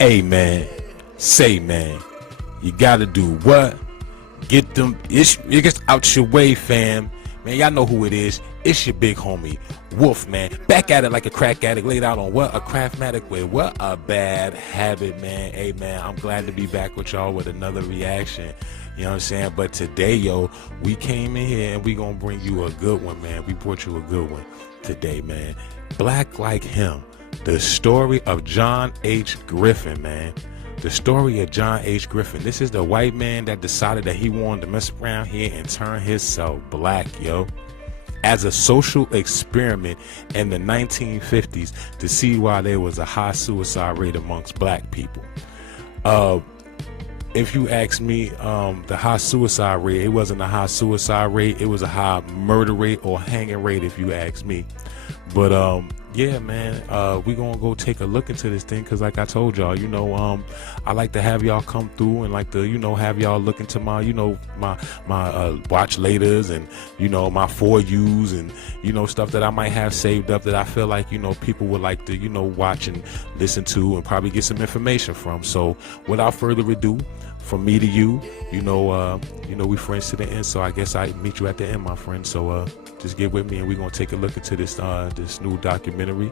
Hey man, say man, you gotta do what? Get them niggas out your way, fam. Man, y'all know who it is. It's your big homie, Wolf, man. Back at it like a crack addict, laid out on what? A craftmatic way. What a bad habit, man. Hey, man, I'm glad to be back with y'all with another reaction. You know what I'm saying? But today, yo, we came in here and we gonna bring you a good one, man. We brought you a good one today, man. Black Like Him. The story of John H. Griffin, man. The story of John H. Griffin. This is the white man that decided that he wanted to mess around here and turn himself black, yo, as a social experiment in the 1950s to see why there was a high suicide rate amongst black people. If you ask me, the high suicide rate, it wasn't a high suicide rate, it was a high murder rate or hanging rate, if you ask me. But yeah, man, we gonna go take a look into this thing, because like I told y'all, you know, I like to have y'all come through and like to, you know, have y'all look into my, you know, my watch laters and, you know, my for yous and, you know, stuff that I might have saved up that I feel like, you know, people would like to, you know, watch and listen to and probably get some information from. So without further ado, from me to you, you know, we friends to the end, so I guess I meet you at the end, my friend. So just get with me and we're gonna take a look into this this new documentary,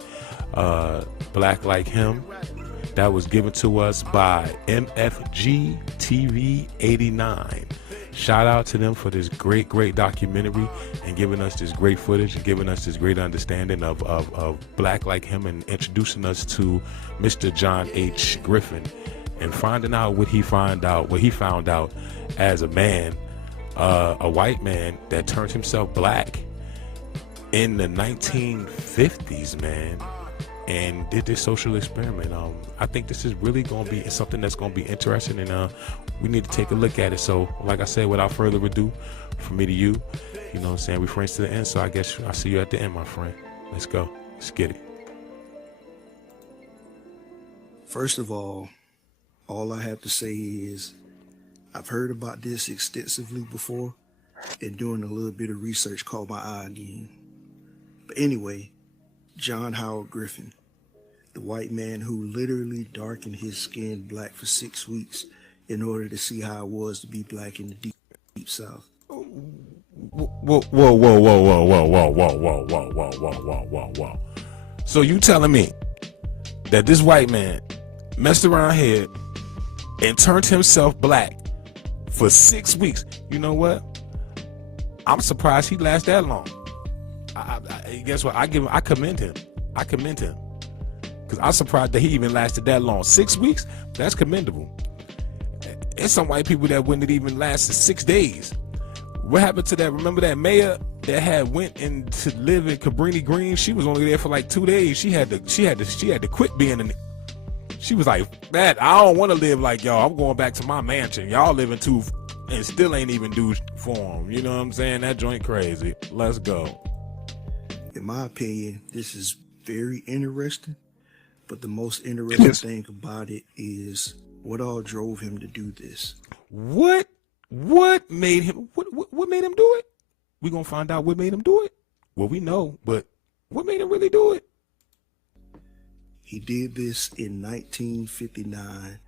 Black Like Him, that was given to us by MFG TV 89. Shout out to them for this great documentary and giving us this great footage and giving us this great understanding of Black Like Him and introducing us to Mr. John H. Griffin and finding out what he found out as a man, a white man that turned himself black in the 1950s, man, and did this social experiment. I think this is really going to be something that's going to be interesting, and we need to take a look at it. So like I said, without further ado, from me to you, you know what I'm saying, we friends to the end, so I guess I'll see you at the end, my friend. Let's go. Let's get it. First of all I have to say is I've heard about this extensively before, and doing a little bit of research caught my eye again. But anyway, John Howard Griffin, the white man who literally darkened his skin black for 6 weeks in order to see how it was to be black in the deep South. Whoa. So you telling me that this white man messed around here and turned himself black for 6 weeks? You know what? I'm surprised he lasted that long. I guess what? I commend him. Because I'm surprised that he even lasted that long. 6 weeks? That's commendable. There's some white people that wouldn't even last 6 days. What happened to that? Remember that mayor that had went in to live in Cabrini Green? She was only there for like 2 days. She had to quit being in. She was like, "That I don't want to live like y'all. I'm going back to my mansion. Y'all living too, and still ain't even do for them." You know what I'm saying? That joint crazy. Let's go. In my opinion, this is very interesting, but the most interesting thing about it is what all drove him to do this. What made him? What made him do it? We gonna find out what made him do it. Well, we know, but what made him really do it? He did this in 1959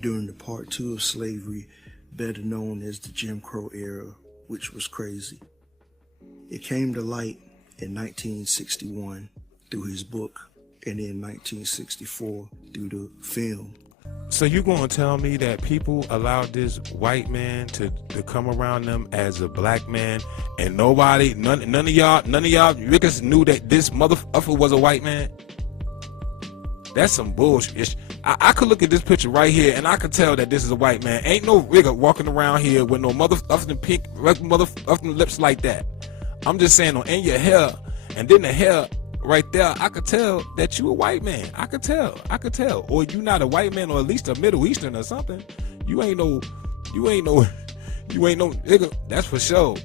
during the Part 2 of slavery, better known as the Jim Crow era, which was crazy. It came to light in 1961 through his book, and in 1964 through the film. So you gonna tell me that people allowed this white man to come around them as a black man, and none of y'all niggas knew that this motherfucker was a white man? That's some bullshit. I could look at this picture right here and I could tell that this is a white man. Ain't no nigga walking around here with no motherfucking pink motherfucking lips like that. I'm just saying, in your hair, and then the hair right there, I could tell that you a white man. I could tell. Or you not a white man, or at least a Middle Eastern or something. You ain't no nigga. That's for sure.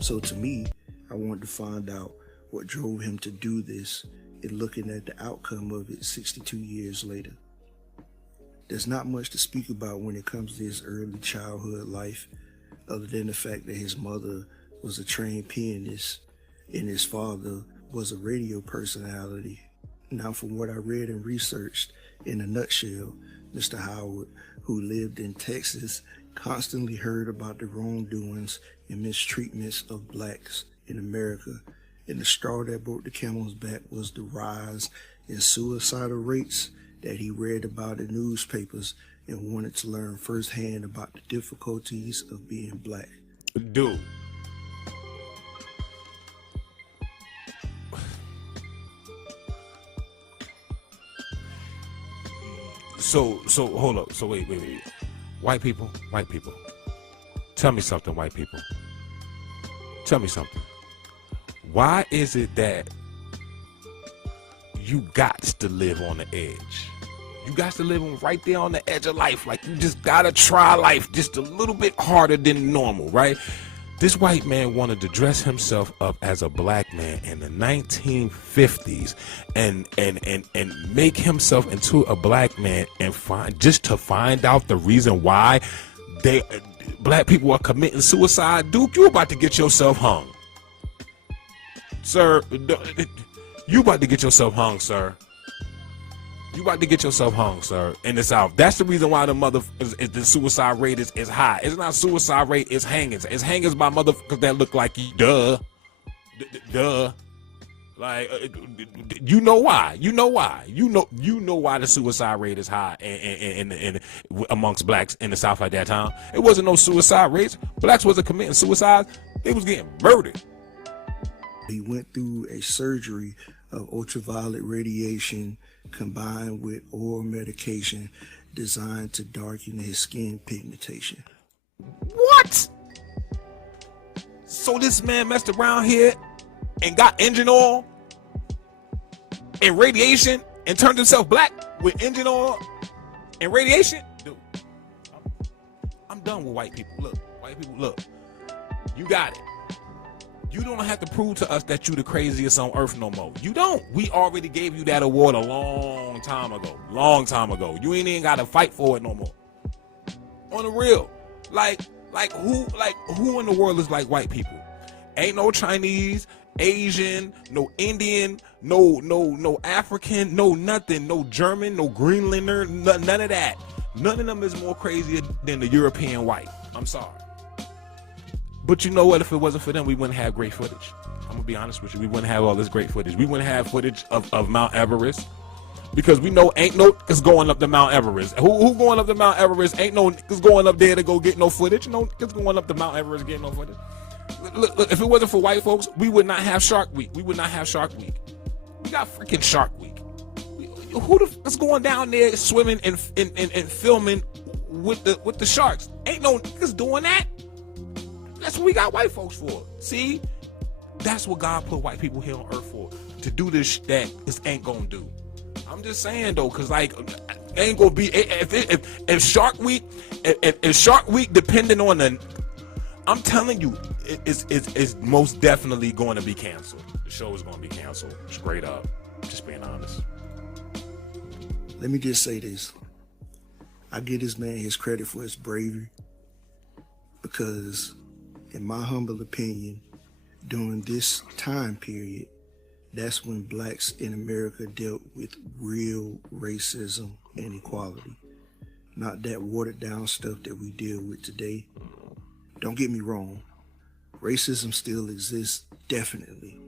So to me, I wanted to find out what drove him to do this, and looking at the outcome of it 62 years later. There's not much to speak about when it comes to his early childhood life, other than the fact that his mother was a trained pianist and his father was a radio personality. Now, from what I read and researched, In a nutshell, Mr. Howard, who lived in Texas, constantly heard about the wrongdoings and mistreatments of blacks in America, and the straw that broke the camel's back was the rise in suicidal rates that he read about in newspapers and wanted to learn firsthand about the difficulties of being black. Dude. So hold up. So wait. White people. Tell me something, white people. Tell me something. Why is it that you got to live on the edge? You got to live right there on the edge of life. Like, you just gotta try life just a little bit harder than normal, right? This white man wanted to dress himself up as a black man in the 1950s and make himself into a black man and find out the reason why black people are committing suicide. Duke, you about to get yourself hung. Sir, you about to get yourself hung, sir. You about to get yourself hung, sir, in the South. That's the reason why the suicide rate is high. It's not suicide rate, it's hangings. It's hangings by motherfuckers that look like you. Duh. Like, you know why. You know why the suicide rate is high in amongst blacks in the South at that time. It wasn't no suicide rates. Blacks wasn't committing suicide. They was getting murdered. He went through a surgery of ultraviolet radiation combined with oral medication designed to darken his skin pigmentation. What? So this man messed around here and got engine oil and radiation and turned himself black with engine oil and radiation? Dude, I'm done with white people. Look, white people, look. You got it. You don't have to prove to us that you the craziest on earth no more. You don't. We already gave you that award a long time ago. You ain't even got to fight for it no more. On the real. Like who in the world is like white people? Ain't no Chinese, Asian, no Indian, no African, no nothing, no German, no Greenlander, none of that. None of them is more crazier than the European white. I'm sorry. But you know what? If it wasn't for them, we wouldn't have great footage. I'm gonna be honest with you. We wouldn't have all this great footage. We wouldn't have footage of Mount Everest, because we know ain't no niggas going up to Mount Everest. Who going up to Mount Everest? Ain't no niggas going up there to go get no footage. No niggas going up to Mount Everest getting no footage. Look, if it wasn't for white folks, we would not have Shark Week. We got freaking Shark Week. Who the fuck is going down there swimming and filming with the sharks? Ain't no niggas doing that. That's what we got white folks for. See? That's what God put white people here on earth for. To do this that this ain't gonna do. I'm just saying though, cause like ain't gonna be if Shark Week depending on I'm telling you, it's most definitely going to be canceled. The show is going to be canceled, straight up. Just being honest. Let me just say this. I give this man his credit for his bravery, because in my humble opinion, during this time period, that's when blacks in America dealt with real racism and equality. Not that watered down stuff that we deal with today. Don't get me wrong, racism still exists, definitely.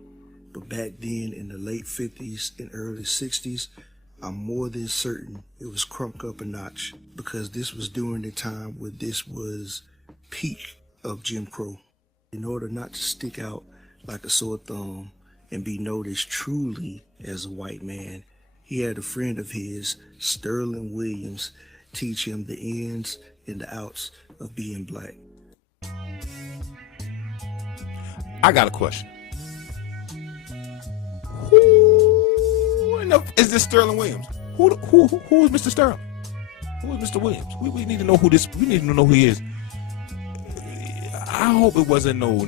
But back then in the late 50s and early 60s, I'm more than certain it was crunked up a notch, because this was during the time where this was peak of Jim Crow. In order not to stick out like a sore thumb and be noticed truly as a white man, he had a friend of his, Sterling Williams, teach him the ins and the outs of being black. I got a question. Who is this Sterling Williams? Who is Mr. Sterling? Who is Mr. Williams? We need to know who this. We need to know who he is. I hope it wasn't no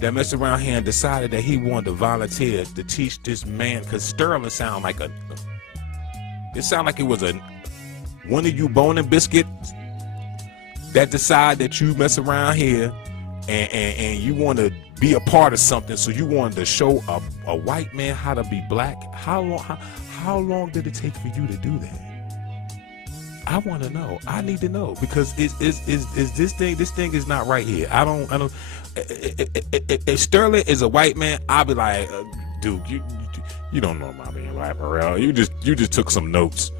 that messed around here and decided that he wanted to volunteer to teach this man, because Sterling sound like it sound like it was one of you bone and biscuit that decide that you mess around here and you want to be a part of something, so you wanted to show a white man how to be black. How long did it take for you to do that? I want to know. I need to know because is this thing is not right here. I don't. If Sterling is a white man, I'll be like, dude, you don't know about being white, Morel. You just took some notes.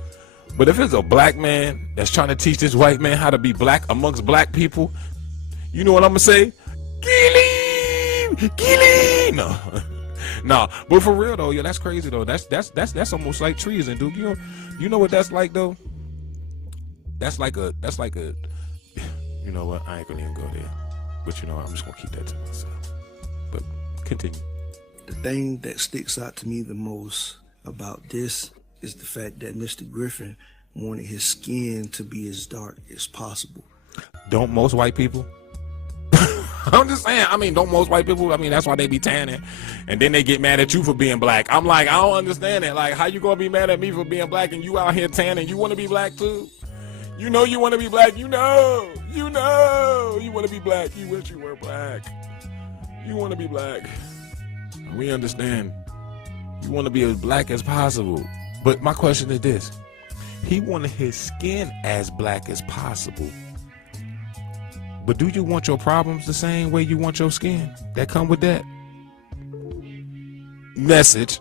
But if it's a black man that's trying to teach this white man how to be black amongst black people, you know what I'm gonna say? Gilly, no, no. But for real though, yeah, that's crazy though. That's almost like treason, dude. You know what that's like though? That's like a. You know what? I ain't gonna even go there. But you know what? I'm just gonna keep that to myself. But continue. The thing that sticks out to me the most about this is the fact that Mr. Griffin wanted his skin to be as dark as possible. Don't most white people? I'm just saying, I mean, don't most white people? I mean, that's why they be tanning. And then they get mad at you for being black. I'm like, I don't understand it. Like, how you gonna be mad at me for being black and you out here tanning? You wanna be black too? You know you wanna be black. You know you wanna be black. You wish you were black. You wanna be black. We understand. You wanna be as black as possible. But my question is this. He wanted his skin as black as possible. But do you want your problems the same way you want your skin? That come with that? Message.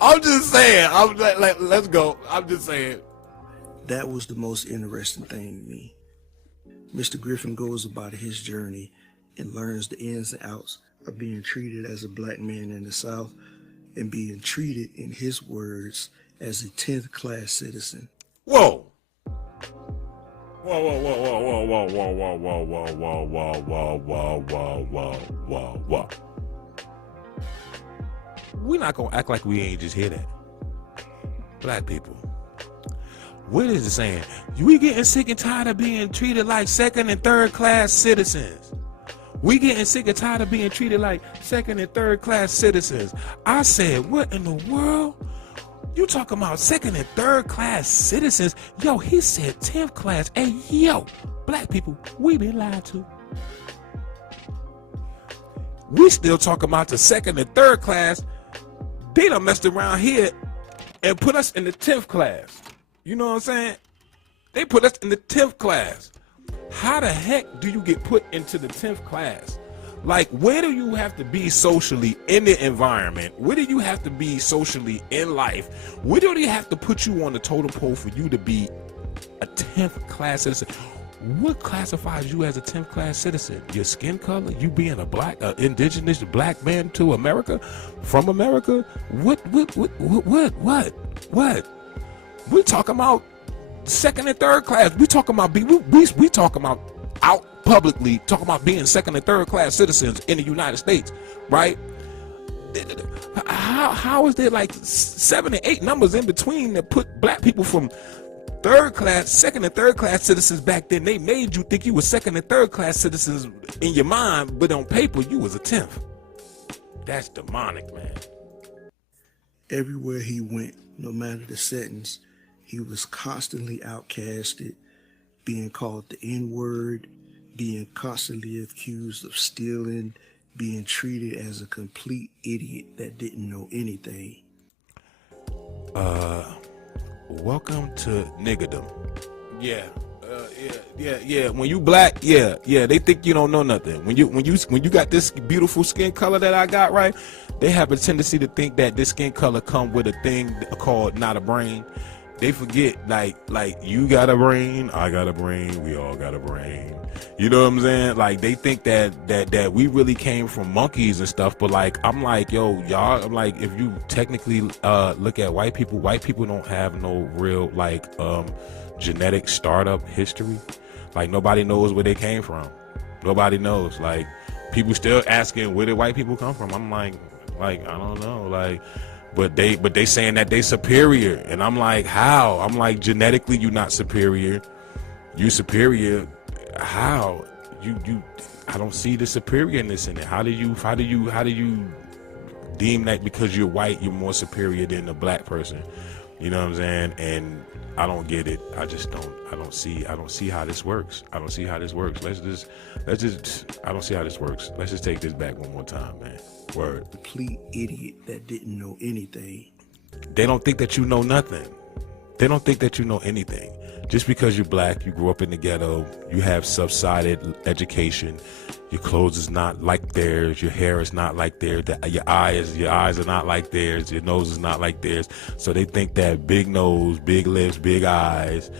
I'm just saying. I'm like, let's go. I'm just saying. That was the most interesting thing to me. Mr. Griffin goes about his journey and learns the ins and outs of being treated as a black man in the South and being treated, in his words, as a 10th class citizen. Whoa. Whoa. We're not gonna act like we ain't just hear that. Black people. What is it saying? We getting sick and tired of being treated like second and third class citizens. We getting sick and tired of being treated like second and third class citizens. I said, what in the world? You talking about second and third class citizens? Yo, he said 10th class. Hey, yo, black people, we been lied to. We still talking about the second and third class. They done messed around here and put us in the 10th class. You know what I'm saying? They put us in the 10th class. How the heck do you get put into the 10th class? Like, where do you have to be socially in the environment? Where do you have to be socially in life? Where do they have to put you on the totem pole for you to be a 10th class citizen? What classifies you as a 10th class citizen? Your skin color? You being a black, indigenous black man to America? From America? What? We talking about second and third class. We talking about we talking about out publicly talking about being second and third class citizens in the United States, right? How is there like 7 and 8 numbers in between that put black people from third class, second and third class citizens back then? They made you think you were second and third class citizens in your mind, but on paper you was a 10th. That's demonic, man. Everywhere he went, no matter the sentence, he was constantly outcasted, being called the N-word, being constantly accused of stealing, being treated as a complete idiot that didn't know anything. Welcome to niggerdom. Yeah. When you black, they think you don't know nothing. When you got this beautiful skin color that I got, right? They have a tendency to think that this skin color come with a thing called not a brain. They forget, like you got a brain, I got a brain, we all got a brain. You know what I'm saying? Like they think that we really came from monkeys and stuff, but like I'm like, yo, y'all, I'm like, if you technically look at white people don't have no real like genetic startup history. Like nobody knows where they came from. Nobody knows. Like people still asking where did white people come from? I'm like I don't know. Like But they saying that they superior, and I'm like, how? I'm like, genetically you're not superior. You superior. How? You I don't see the superiorness in it. How do you deem that because you're white you're more superior than a black person? You know what I'm saying? And I don't get it. I don't see how this works. I don't see how this works. I don't see how this works. Let's just take this back one more time, man. Word. Complete idiot that didn't know anything. They don't think that you know nothing. They don't think that you know anything. Just because you're black, you grew up in the ghetto, you have subsided education, your clothes is not like theirs, your hair is not like theirs, your eyes are not like theirs, your nose is not like theirs. So they think that big nose, big lips, big eyes,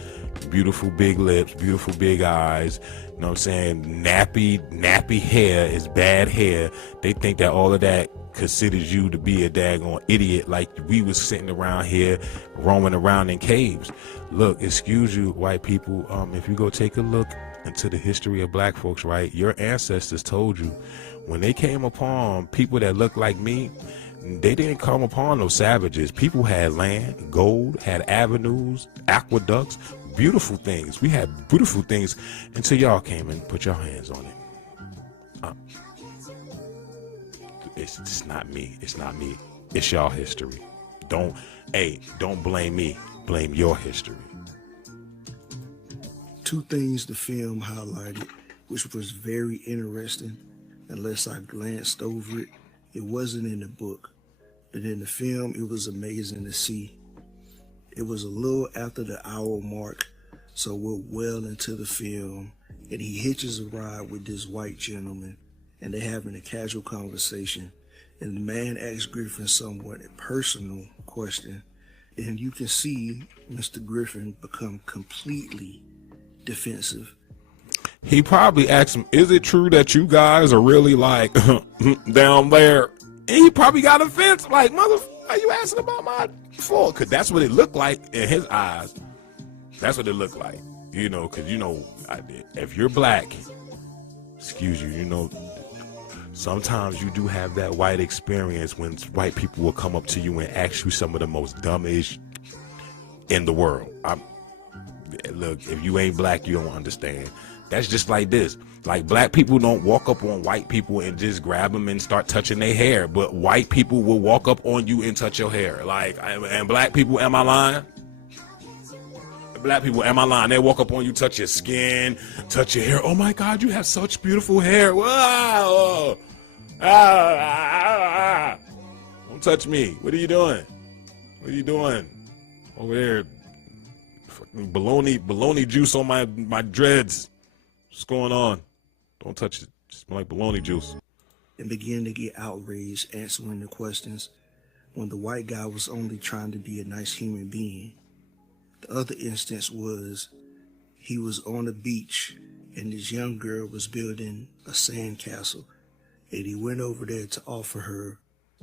beautiful big lips, beautiful big eyes, you know what I'm saying, nappy hair is bad hair. They think that all of that considers you to be a daggone idiot, like we was sitting around here roaming around in caves. Look, excuse you, white people, if you go take a look into the history of black folks, right, your ancestors told you when they came upon people that looked like me, they didn't come upon no savages. People had land, gold, had avenues, aqueducts, beautiful things. We had beautiful things until y'all came and put your hands on it. It's just not me. It's not me. It's y'all history. Don't blame me. Blame your history. Two things the film highlighted, which was very interesting, unless I glanced over it. It wasn't in the book, but in the film, it was amazing to see. It was a little after the hour mark, so we're well into the film, and he hitches a ride with this white gentleman, and they're having a casual conversation, and the man asks Griffin somewhat a personal question, and you can see Mr. Griffin become completely defensive. He probably asked him, is it true that you guys are really like down there? And he probably got offense, like, mother, are you asking about my fault? Because that's what it looked like in his eyes. That's what it looked like, you know, because, you know, if you're black, excuse you, you know, sometimes you do have that white experience when white people will come up to you and ask you some of the most dumbest in the world. Look, if you ain't black, you don't understand. That's just like this. Like, black people don't walk up on white people and just grab them and start touching their hair, but white people will walk up on you and touch your hair. Like, and black people, am I lying? Black people, am I lying? They walk up on you, touch your skin, touch your hair. Oh my God, you have such beautiful hair. Wow. Don't touch me. What are you doing? What are you doing? Over there, fucking bologna juice on my dreads. What's going on? Don't touch it. It smells like bologna juice. And began to get outraged answering the questions when the white guy was only trying to be a nice human being. The other instance was he was on the beach and this young girl was building a sandcastle, and he went over there to offer her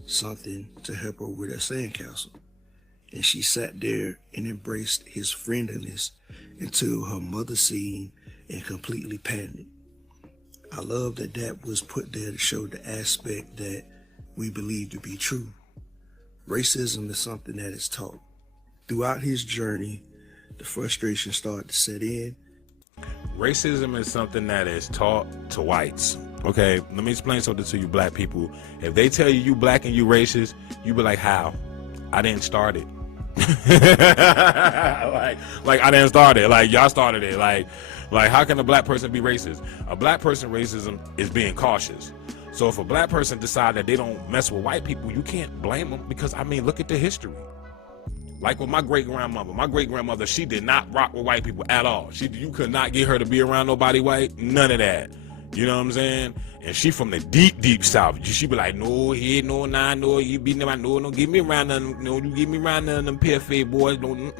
something to help her with her sandcastle. And she sat there and embraced his friendliness until her mother seen and completely panicked. I love that that was put there to show the aspect that we believe to be true. Racism is something that is taught. Throughout his journey, the frustration started to set in. Racism is something that is taught to whites. Okay, let me explain something to you black people. If they tell you black and you racist, you be like, how? I didn't start it. like I didn't start it. Like, y'all started it. Like how can a black person be racist? A black person racism is being cautious. So if a black person decide that they don't mess with white people, you can't blame them, because I mean, look at the history. Like with my great-grandmother, she did not rock with white people at all. You could not get her to be around nobody white, none of that. You know what I'm saying? And she from the deep South. She be like, no, here, no, nah, no, you be never, no, don't get me around none, no, you get me around none of them pear-fade boys, don't,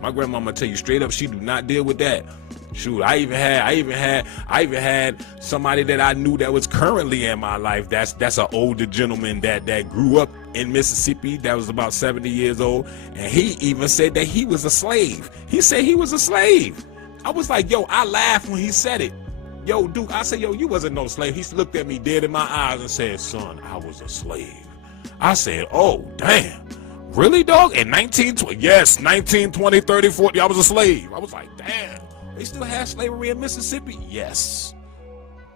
My grandmama tell you straight up, she do not deal with that. Shoot, I even had somebody that I knew that was currently in my life. That's an older gentleman that grew up in Mississippi, that was about 70 years old, and he even said that he was a slave. He said he was a slave. I was like, yo, I laughed when he said it. Yo, Duke, I said, yo, you wasn't no slave. He looked at me dead in my eyes and said, son, I was a slave. I said, oh, damn. Really, dog? In 1920, yes, 1920, 30, 40, I was a slave. I was like, damn. They still had slavery in Mississippi? Yes.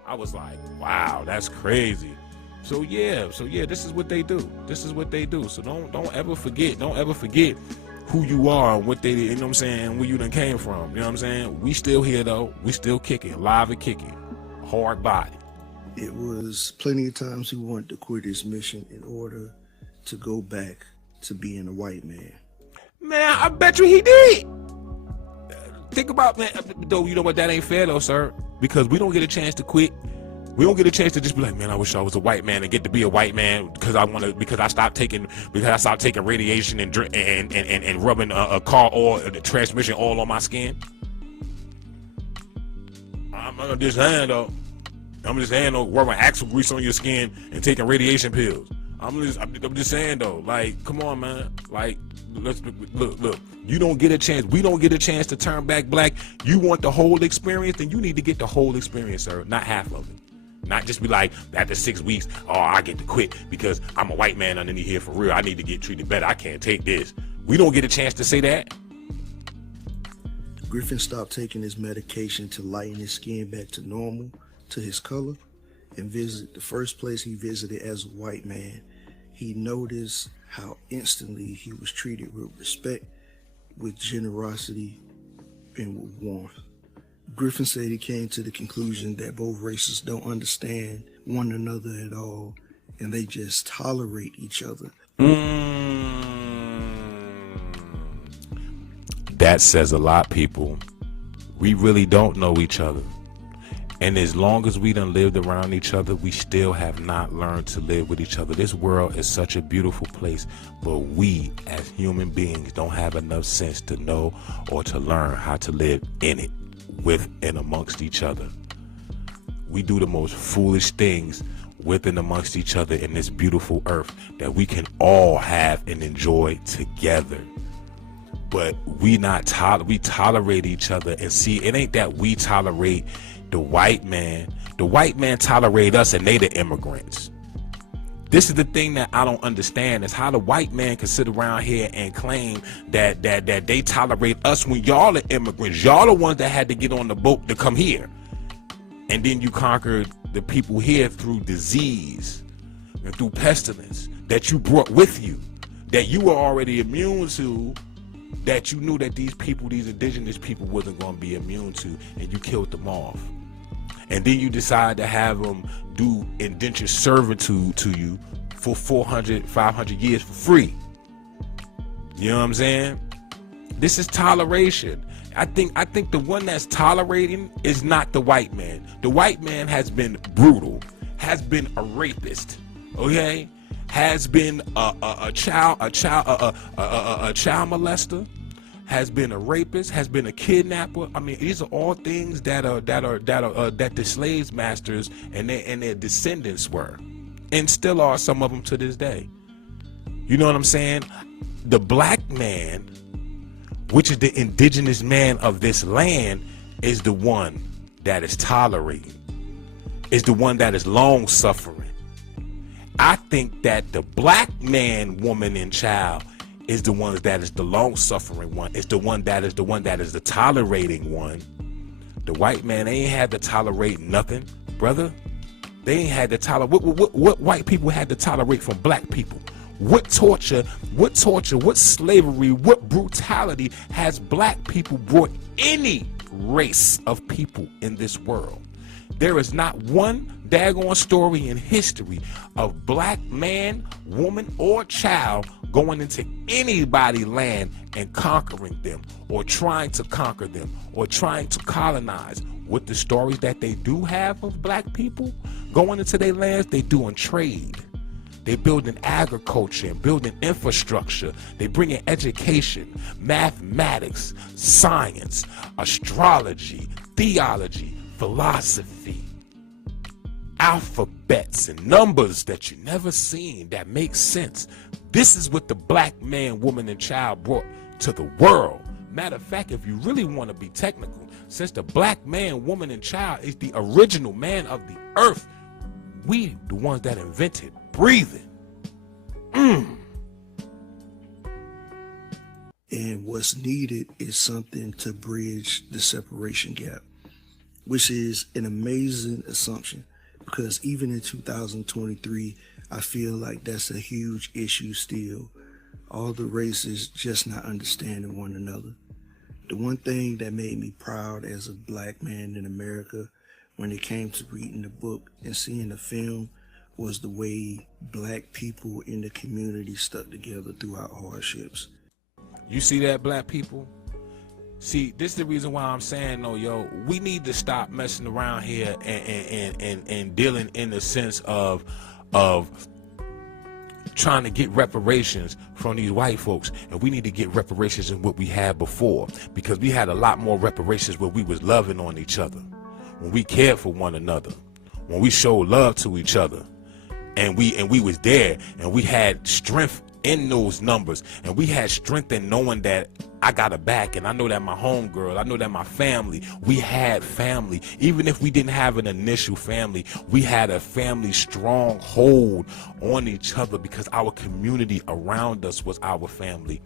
I was like, wow, that's crazy. So yeah, this is what they do. This is what they do. So don't ever forget who you are and what they did, you know what I'm saying, where you done came from. You know what I'm saying? We still here though. We still kicking, live and kicking. Hard body. It was plenty of times he wanted to quit his mission in order to go back to being a white man? Man, I bet you he did. Think about, man, though, you know what, that ain't fair though, sir, because we don't get a chance to quit. We don't get a chance to just be like, man, I wish I was a white man and get to be a white man because I stopped taking radiation and rubbing a car oil, the transmission oil on my skin. I'm just saying though. Rubbing axle grease on your skin and taking radiation pills. I'm just saying though, like, come on, man. Like, let's look. You don't get a chance. We don't get a chance to turn back black. You want the whole experience, then you need to get the whole experience, sir, not half of it. Not just be like, after 6 weeks, oh, I get to quit because I'm a white man underneath here for real. I need to get treated better. I can't take this. We don't get a chance to say that. Griffin stopped taking his medication to lighten his skin back to normal, to his color, and visited the first place he visited as a white man. He noticed how instantly he was treated with respect, with generosity, and with warmth. Griffin said he came to the conclusion that both races don't understand one another at all, and they just tolerate each other. That says a lot, people. We really don't know each other. And as long as we done lived around each other, we still have not learned to live with each other. This world is such a beautiful place, but we as human beings don't have enough sense to know or to learn how to live in it, with and amongst each other. We do the most foolish things with and amongst each other in this beautiful earth that we can all have and enjoy together. But we tolerate each other. And see, it ain't that we tolerate the white man. The white man tolerate us, and they the immigrants. This is the thing that I don't understand, is how the white man can sit around here and claim that they tolerate us when y'all are immigrants. Y'all the ones that had to get on the boat to come here. And then you conquered the people here through disease and through pestilence that you brought with you, that you were already immune to, that you knew that these indigenous people wasn't going to be immune to, and you killed them off. And then you decide to have them do indentured servitude to you for 400, 500 years for free. You know what I'm saying? This is toleration. I think the one that's tolerating is not the white man. The white man has been brutal, has been a rapist, okay? Has been a child molester, has been a rapist, has been a kidnapper. I mean, these are all things that the slave masters and their descendants were, and still are, some of them to this day. You know what I'm saying? The black man, which is the indigenous man of this land, is the one that is tolerating, is the one that is long suffering. I think that the black man, woman, and child is the one that is the long-suffering one. It's the one that is the tolerating one. The white man, they ain't had to tolerate nothing, brother. They ain't had to tolerate. What white people had to tolerate from black people? What torture, what slavery, what brutality has black people brought any race of people in this world? There is not one daggone story in history of black man, woman, or child going into anybody's land and conquering them, or trying to conquer them, or trying to colonize. With the stories that they do have of black people going into their lands, they doing trade. They building agriculture and building infrastructure. They bringing education, mathematics, science, astrology, theology, philosophy, alphabets and numbers that you never seen that make sense. This is what the black man, woman, and child brought to the world. Matter of fact, if you really want to be technical, since the black man, woman, and child is the original man of the earth, we the ones that invented breathing. And what's needed is something to bridge the separation gap, which is an amazing assumption, because even in 2023, I feel like that's a huge issue still. All the races just not understanding one another. The one thing that made me proud as a black man in America when it came to reading the book and seeing the film was the way black people in the community stuck together throughout hardships. You see that, black people? See, this is the reason why I'm saying, though, yo, we need to stop messing around here and dealing in the sense of trying to get reparations from these white folks, and we need to get reparations in what we had before, because we had a lot more reparations where we was loving on each other, when we cared for one another, when we showed love to each other, and we was there, and we had strength in those numbers, and we had strength in knowing that I got a back, and I know that my homegirl, I know that my family, we had family. Even if we didn't have an initial family, we had a family stronghold on each other, because our community around us was our family.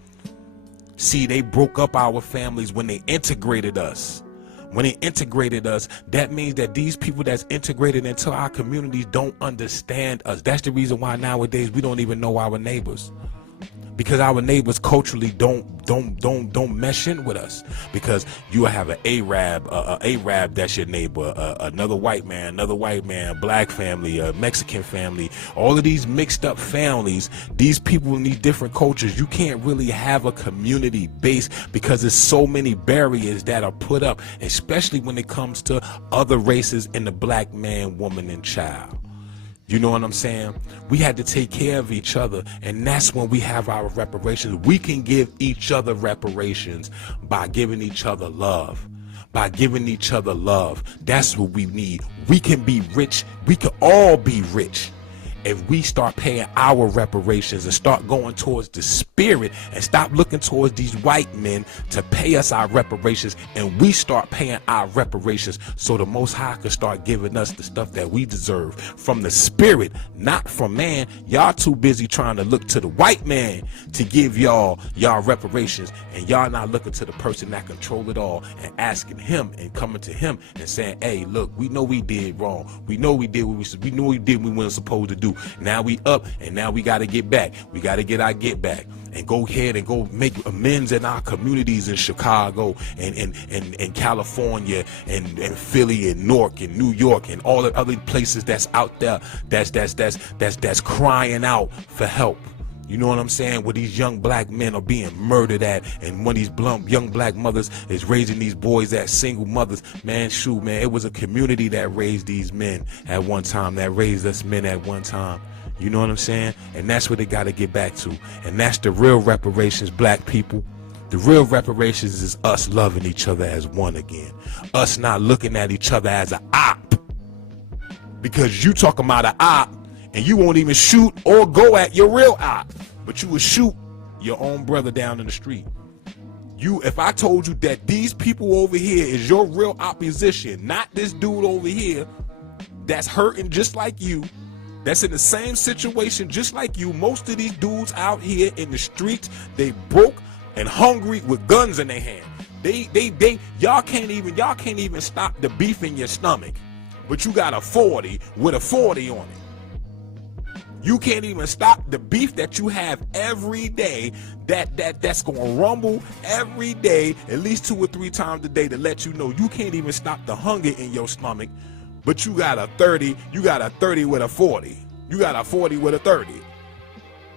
See, they broke up our families when they integrated us. When they integrated us, that means that these people that's integrated into our communities don't understand us. That's the reason why nowadays we don't even know our neighbors, because our neighbors culturally don't mesh in with us. Because you have an Arab that's your neighbor, another white man, black family, a Mexican family, all of these mixed up families, these people in these different cultures. You can't really have a community base, because there's so many barriers that are put up, especially when it comes to other races and the black man, woman, and child. You know what I'm saying? We had to take care of each other, and that's when we have our reparations. We can give each other reparations by giving each other love. By giving each other love. That's what we need. We can be rich. We can all be rich if we start paying our reparations and start going towards the spirit, and stop looking towards these white men to pay us our reparations, and we start paying our reparations, so the Most High can start giving us the stuff that we deserve from the spirit, not from man. Y'all too busy trying to look to the white man to give y'all reparations, and y'all not looking to the person that control it all and asking him and coming to him and saying, hey, look, we know we did wrong. We know we did what we know we did what we weren't supposed to do. Now we up, and now we got to get back. We got to get our get back and go ahead and go make amends in our communities in Chicago and California and Philly and Newark and New York and all the other places that's out there that's crying out for help. You know what I'm saying? Where these young black men are being murdered at, and when these young black mothers is raising these boys as single mothers. Man, shoot, man, it was a community that raised these men at one time, that raised us men at one time. You know what I'm saying? And that's what they got to get back to. And that's the real reparations, black people. The real reparations is us loving each other as one again. Us not looking at each other as an op. Because you talking about an op, and you won't even shoot or go at your real op, but you will shoot your own brother down in the street. If I told you that these people over here is your real opposition, not this dude over here that's hurting just like you, that's in the same situation just like you. Most of these dudes out here in the streets, they broke and hungry with guns in their hand. Y'all can't even stop the beef in your stomach, but you got a 40 with a 40 on it. You can't even stop the beef that you have every day, that's gonna rumble every day, at least 2 or 3 times a day, to let you know you can't even stop the hunger in your stomach. But you got a 30 with a 40. You got a 40 with a 30.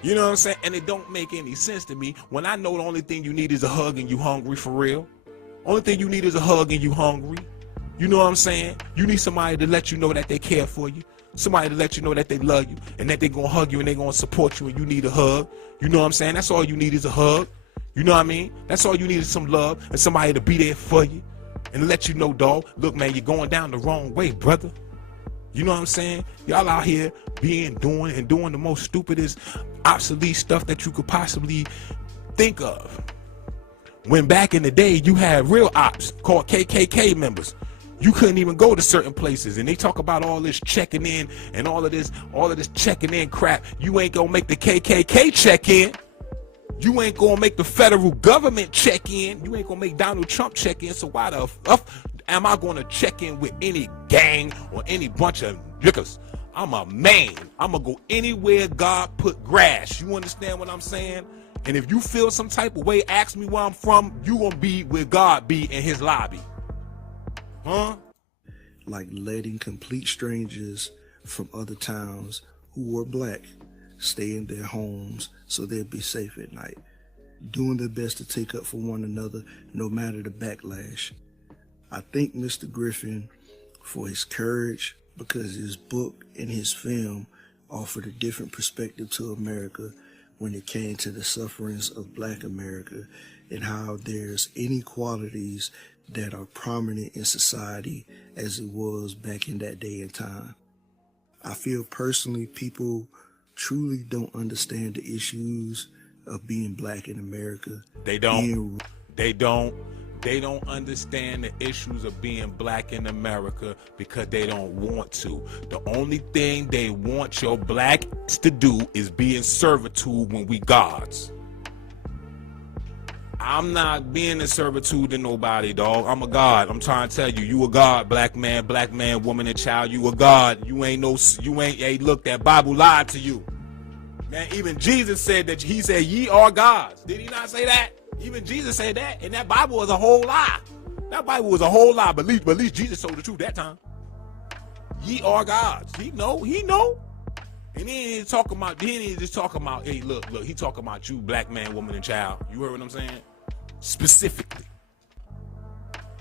You know what I'm saying? And it don't make any sense to me when I know the only thing you need is a hug and you hungry for real. Only thing you need is a hug and you hungry. You know what I'm saying? You need somebody to let you know that they care for you. Somebody to let you know that they love you and that they're going to hug you and they're going to support you, and you need a hug. You know what I'm saying? That's all you need is a hug. You know what I mean? That's all you need is some love and somebody to be there for you and let you know, dog, look, man, you're going down the wrong way, brother. You know what I'm saying? Y'all out here doing the most stupidest, obsolete stuff that you could possibly think of. When back in the day, you had real ops called KKK members. You couldn't even go to certain places, and they talk about all this checking in and all of this checking in crap. You ain't gonna make the KKK check in. You ain't gonna make the federal government check in. You ain't gonna make Donald Trump check in. So why the fuck am I gonna check in with any gang or any bunch of niggas? I'm a man. I'm gonna go anywhere God put grass. You understand what I'm saying? And if you feel some type of way, ask me where I'm from. You gonna be where God be in his lobby. Huh? Like letting complete strangers from other towns who are black stay in their homes so they'll be safe at night, doing their best to take up for one another no matter the backlash. I thank Mr. Griffin for his courage because his book and his film offered a different perspective to America when it came to the sufferings of Black America and how there's inequalities that are prominent in society as it was back in that day and time. I feel personally people truly don't understand the issues of being black in America. They don't understand the issues of being black in America because they don't want to. The only thing they want your blacks to do is be in servitude when we gods. I'm not being in servitude to nobody, dog. I'm a god. I'm trying to tell you, you a god, black man, woman, and child. You a god. Hey, look, that Bible lied to you. Man, even Jesus said that. He said, ye are gods. Did he not say that? Even Jesus said that. And that Bible was a whole lie. That Bible was a whole lie. But at least Jesus told the truth that time. Ye are gods. He know. And he ain't talking about, hey, look, he talking about you, black man, woman, and child. You heard what I'm saying? Specifically.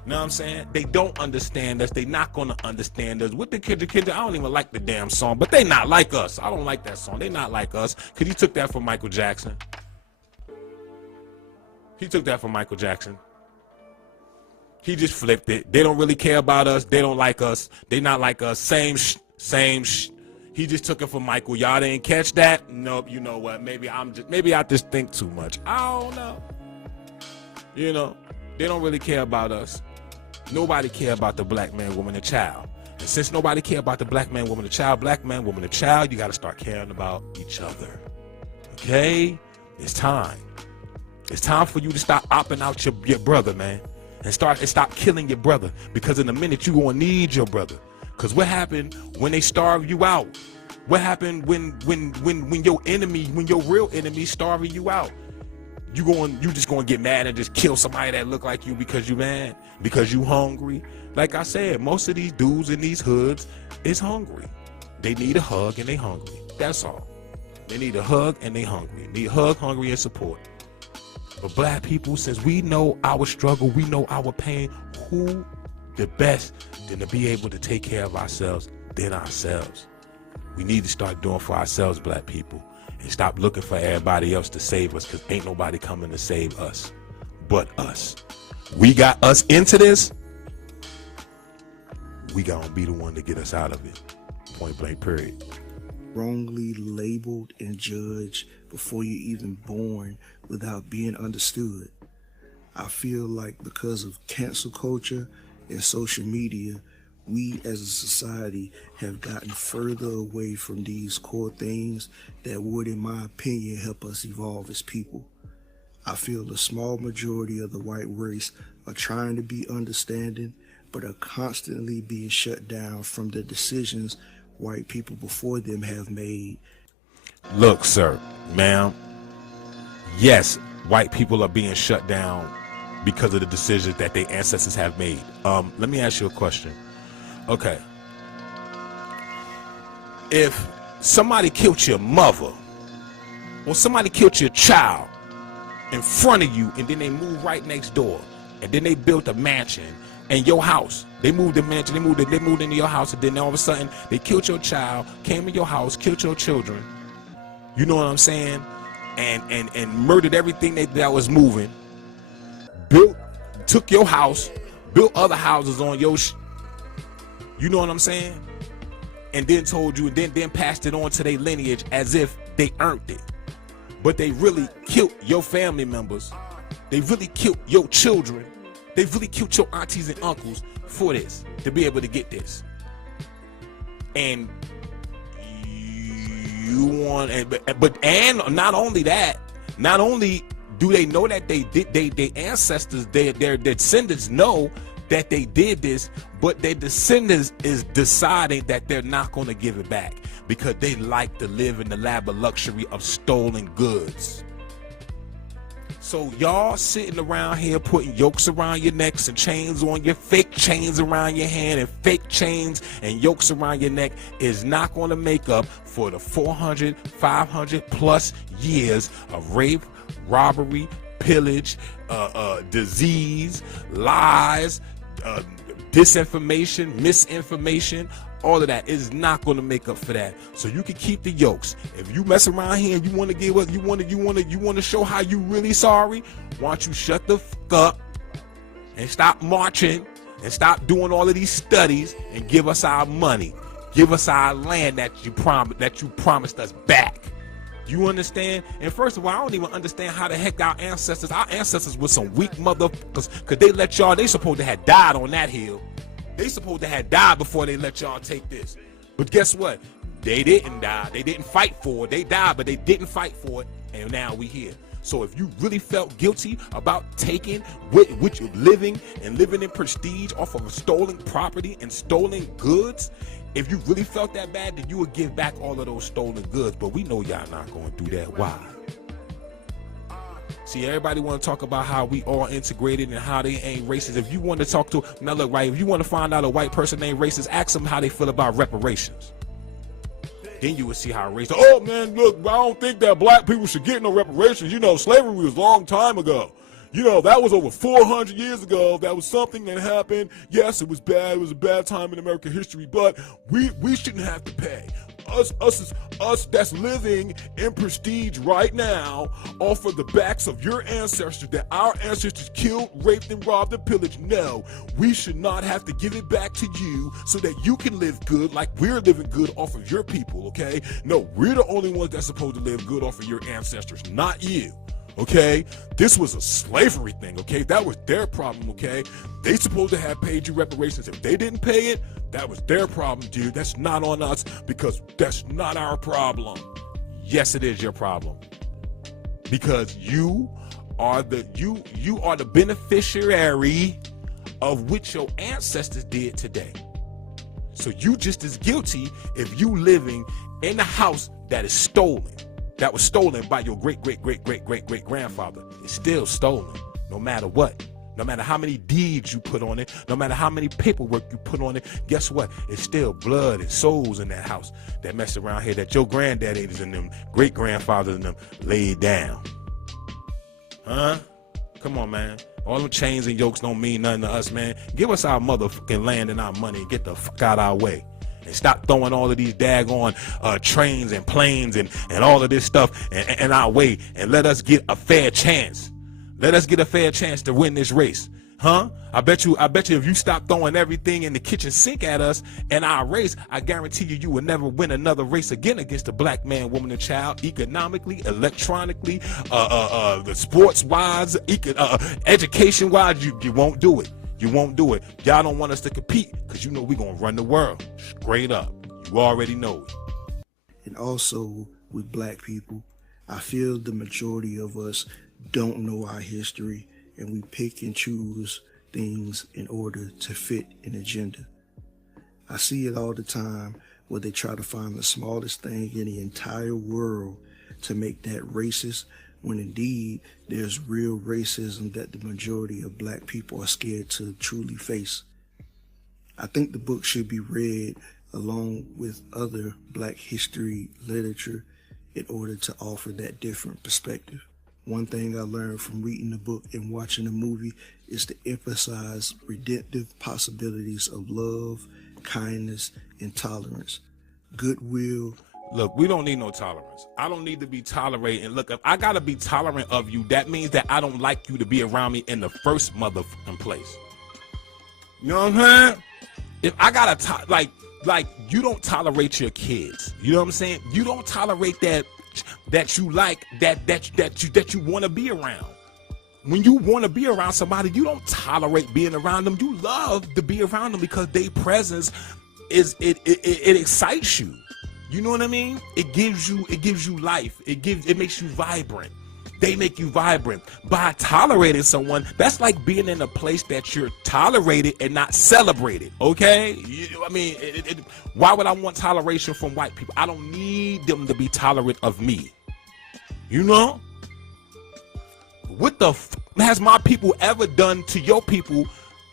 You know what I'm saying? They don't understand us. They not going to understand us. With the kids, I don't even like the damn song, but they not like us. I don't like that song. They not like us because he took that from Michael Jackson. He just flipped it. They don't really care about us. They don't like us. They not like us. Same. He just took it from Michael. Y'all didn't catch that? Nope. You know what? Maybe I just think too much. I don't know. You know, they don't really care about us. Nobody care about the black man, woman, and child. And since nobody care about the black man, woman, and child, you got to start caring about each other. Okay? It's time. It's time for you to stop opting out your brother, man. And stop killing your brother. Because in a minute, you're going to need your brother. Because what happened when they starve you out? What happened when your real enemy starving you out? You just gonna get mad and just kill somebody that look like you because you mad, because you hungry. Like I said, most of these dudes in these hoods is hungry. They need a hug and they hungry. That's all. They need a hug and they hungry. Need hug, hungry, and support. But black people, since we know our struggle, we know our pain, who the best than to be able to take care of ourselves than ourselves? We need to start doing for ourselves, black people. And stop looking for everybody else to save us, because ain't nobody coming to save us but us. We got us into this. We gonna be the one to get us out of it. Point blank, period. Wrongly labeled and judged before you're even born without being understood. I feel like because of cancel culture and social media, we as a society have gotten further away from these core things that would, in my opinion, help us evolve as people. I feel the small majority of the white race are trying to be understanding, but are constantly being shut down from the decisions white people before them have made. Look, sir, ma'am, yes, white people are being shut down because of the decisions that their ancestors have made. Let me ask you a question. Okay. If somebody killed your mother or somebody killed your child in front of you, and then they moved right next door, and then they built a mansion in your house, they moved the mansion, they moved into your house, and then all of a sudden they killed your child, came in your house, killed your children, you know what I'm saying, and murdered everything that was moving, took your house, built other houses on your you know what I'm saying? And then told you, and then passed it on to their lineage as if they earned it. But they really killed your family members. They really killed your children. They really killed your aunties and uncles for this, to be able to get this. And you want, and not only that, not only do they know that their ancestors, their descendants know that they did this, but their descendants is deciding that they're not going to give it back because they like to live in the lap of luxury of stolen goods. So y'all sitting around here putting yokes around your necks and chains on your fake chains around your hand and fake chains and yokes around your neck is not going to make up for the 400, 500 plus years of rape, robbery, pillage, disease, lies, disinformation, misinformation. All of that is not going to make up for that. So you can keep the yokes. If you mess around here and you want to give up, you want to show how you really sorry, why don't you shut the fuck up and stop marching and stop doing all of these studies and give us our money, give us our land that you promised us back. You understand? And first of all, I don't even understand how the heck our ancestors were some weak motherfuckers, because they let y'all, they supposed to have died on that hill. They supposed to have died before they let y'all take this. But guess what? They didn't die. They didn't fight for it. They died, but they didn't fight for it. And now we here. So if you really felt guilty about taking what you're living and living in prestige off of stolen property and stolen goods, if you really felt that bad, then you would give back all of those stolen goods. But we know y'all not going to do that. Why? See, everybody want to talk about how we all integrated and how they ain't racist. If you want to talk to, now look, right, if you want to find out a white person ain't racist, ask them how they feel about reparations. Then you would see how racist. Oh man, look, I don't think that black people should get no reparations. You know, slavery was a long time ago. You know, that was over 400 years ago. That was something that happened. Yes, it was bad. It was a bad time in American history, but we shouldn't have to pay. Us that's living in prestige right now off of the backs of your ancestors that our ancestors killed, raped, and robbed and pillaged. No, we should not have to give it back to you so that you can live good like we're living good off of your people, okay? No, we're the only ones that's supposed to live good off of your ancestors, not you. Okay, this was a slavery thing. Okay, that was their problem. Okay, they supposed to have paid you reparations. If they didn't pay it, that was their problem, dude. That's not on us, because that's not our problem. Yes, it is your problem, because you are the beneficiary of what your ancestors did today. So you just as guilty if you living in a house that is stolen. That was stolen by your great-great-great-great-great-great-grandfather. It's still stolen, no matter what. No matter how many deeds you put on it, no matter how many paperwork you put on it, guess what? It's still blood and souls in that house that mess around here that your granddaddies and them great-grandfathers and them laid down. Huh? Come on, man. All them chains and yokes don't mean nothing to us, man. Give us our motherfucking land and our money and get the fuck out our way. And stop throwing all of these daggone trains and planes and all of this stuff in our way, and let us get a fair chance. Let us get a fair chance to win this race. Huh? I bet you if you stop throwing everything in the kitchen sink at us and our race, I guarantee you will never win another race again against a black man, woman, and child, economically, electronically, the sports-wise, education-wise. You won't do it. You won't do it. Y'all don't want us to compete because you know we're going to run the world. Straight up. You already know it. And also with black people, I feel the majority of us don't know our history, and we pick and choose things in order to fit an agenda. I see it all the time where they try to find the smallest thing in the entire world to make that racist, when indeed there's real racism that the majority of black people are scared to truly face. I think the book should be read along with other black history literature in order to offer that different perspective. One thing I learned from reading the book and watching the movie is to emphasize redemptive possibilities of love, kindness, and tolerance, goodwill. Look, we don't need no tolerance. I don't need to be tolerating. Look, if I gotta be tolerant of you, that means that I don't like you to be around me in the first motherfucking place. You know what I'm saying? If I gotta like you don't tolerate your kids. You know what I'm saying? You don't tolerate that you like that you want to be around. When you want to be around somebody, you don't tolerate being around them. You love to be around them because their presence it excites you. You know what I mean? It gives you life. It makes you vibrant. They make you vibrant. By tolerating someone, that's like being in a place that you're tolerated and not celebrated. Okay? Why would I want toleration from white people? I don't need them to be tolerant of me. You know? What the has my people ever done to your people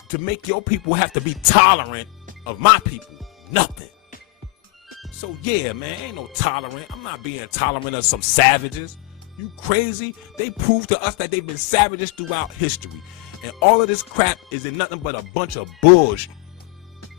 to make your people have to be tolerant of my people? Nothing. So yeah, man, ain't no tolerant. I'm not being tolerant of some savages. You crazy? They proved to us that they've been savages throughout history. And all of this crap is in nothing but a bunch of bullshit.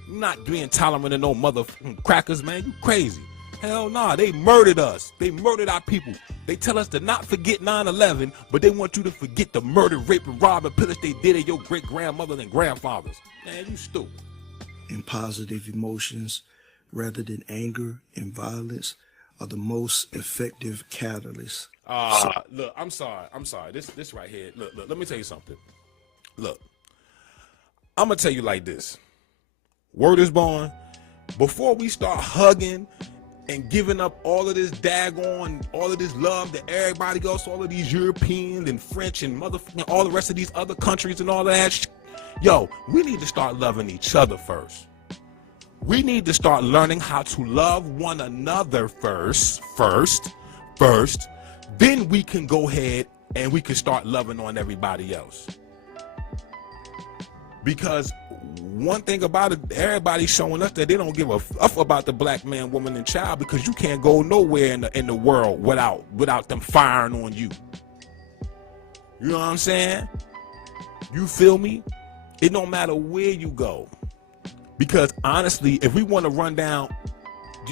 I'm not being tolerant of no motherfucking crackers, man. You crazy. Hell nah, they murdered us. They murdered our people. They tell us to not forget 9/11, but they want you to forget the murder, rape, and rob and pillage they did at your great-grandmother and grandfathers. Man, you stupid. And positive emotions, rather than anger and violence, are the most effective catalysts. Look, I'm sorry. This right here. Look, let me tell you something. Look, I'm gonna tell you like this. Word is born. Before we start hugging and giving up all of this daggone, all of this love that everybody else, all of these Europeans and French and motherfucking all the rest of these other countries and all that yo, we need to start loving each other first. We need to start learning how to love one another first. Then we can go ahead and we can start loving on everybody else. Because one thing about it, everybody's showing us that they don't give a fuck about the black man, woman, and child, because you can't go nowhere in the world without them firing on you. You know what I'm saying? You feel me? It don't matter where you go. Because honestly, if we want to run down,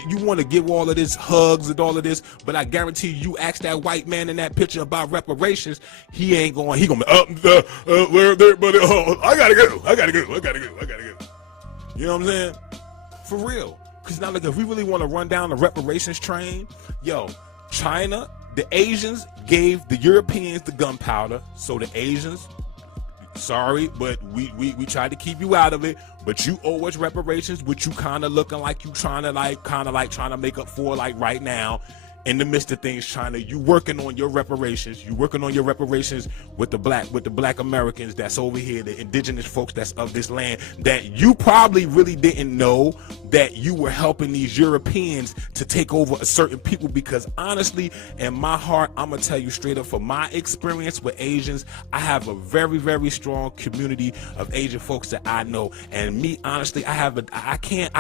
you want to give all of this hugs and all of this, but I guarantee you ask that white man in that picture about reparations, he gonna be where there, but I gotta go. You know what I'm saying? For real. Because now look, if we really want to run down the reparations train, yo, China, the Asians gave the Europeans the gunpowder, so the Asians, sorry, but we tried to keep you out of it, but you owe us reparations, which you kind of looking like you trying to make up for like right now in the midst of things. China, you working on your reparations with the black Americans that's over here, the indigenous folks that's of this land, that you probably really didn't know that you were helping these Europeans to take over a certain people. Because honestly, in my heart, I'm gonna tell you straight up, from my experience with Asians, I have a very, very strong community of Asian folks that I know, and me honestly, I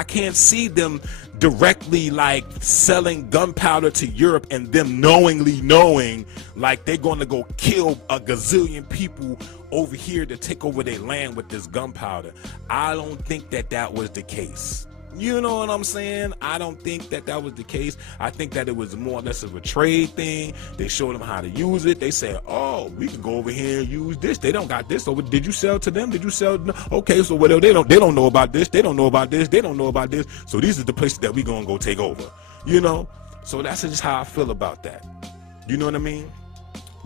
can't see them directly like selling gunpowder to Europe and them knowing like they're gonna go kill a gazillion people over here to take over their land with this gunpowder. I don't think that was the case. You know what I'm saying? I don't think that was the case. I think that it was more or less of a trade thing. They showed them how to use it. They said, oh, we can go over here and use this. They don't got this. So did you sell to them? Did you sell? Okay, so whatever. They don't know about this. They don't know about this. They don't know about this. So these are the places that we gonna go take over. You know? So that's just how I feel about that. You know what I mean?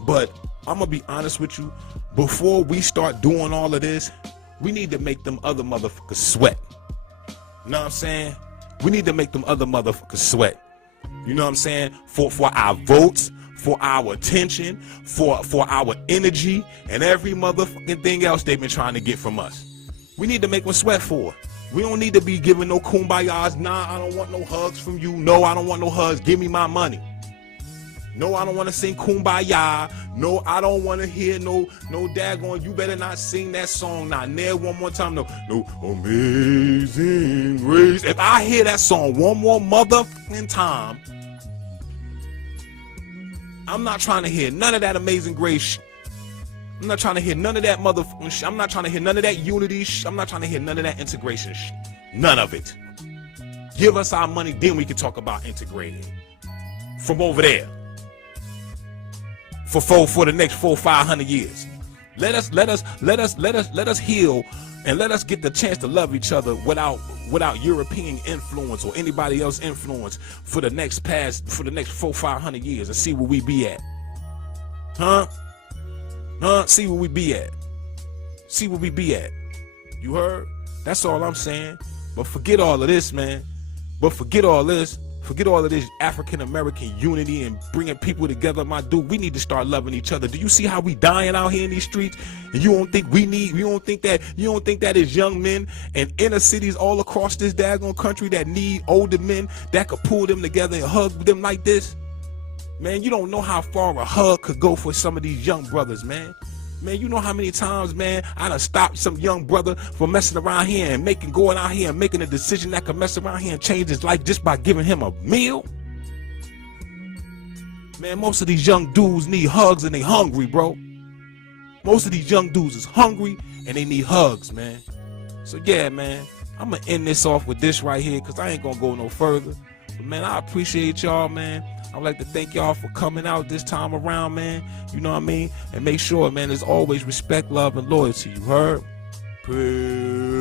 But I'm gonna be honest with you. Before we start doing all of this, we need to make them other motherfuckers sweat. You know what I'm saying? We need to make them other motherfuckers sweat. You know what I'm saying? For our votes, for our attention, for our energy, and every motherfucking thing else they've been trying to get from us. We need to make them sweat for it. We don't need to be giving no kumbayas. Nah, I don't want no hugs from you. No, I don't want no hugs. Give me my money. No, I don't want to sing Kumbaya. No, I don't want to hear no daggone, you better not sing that song now. Never one more time. No Amazing Grace. If I hear that song one more motherfucking time, I'm not trying to hear none of that Amazing Grace shit. I'm not trying to hear none of that motherfucking shit. I'm not trying to hear none of that unity shit. I'm not trying to hear none of that integration shit. None of it. Give us our money, then we can talk about integrating. From over there. For the next 400-500 years. Let us heal and let us get the chance to love each other without European influence or anybody else influence for the next 400-500 years, and see where we be at. See where we be at. See where we be at. You heard? That's all I'm saying. But forget all of this, man. Forget all this African American unity and bringing people together, my dude. We need to start loving each other. Do you see how we dying out here in these streets? And you don't think that is young men and inner cities all across this daggone country that need older men that could pull them together and hug them like this? Man, you don't know how far a hug could go for some of these young brothers, man. Man, you know how many times, man, I done stopped some young brother from messing around here and going out here and making a decision that could mess around here and change his life just by giving him a meal. Man, most of these young dudes need hugs and they hungry, bro. Most of these young dudes is hungry and they need hugs, man. So yeah, man, I'm gonna end this off with this right here because I ain't gonna go no further. But man, I appreciate y'all, man. I'd like to thank y'all for coming out this time around, man. You know what I mean? And make sure, man, there's always respect, love, and loyalty. You heard? Peace.